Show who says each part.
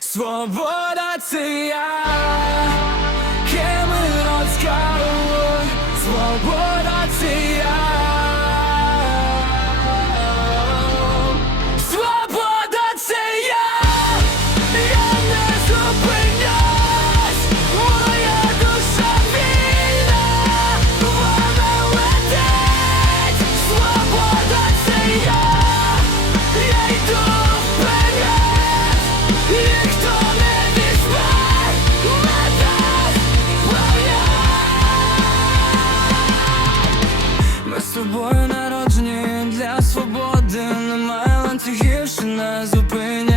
Speaker 1: Свобода це я свободи, немає ланцюгів, що не зупинять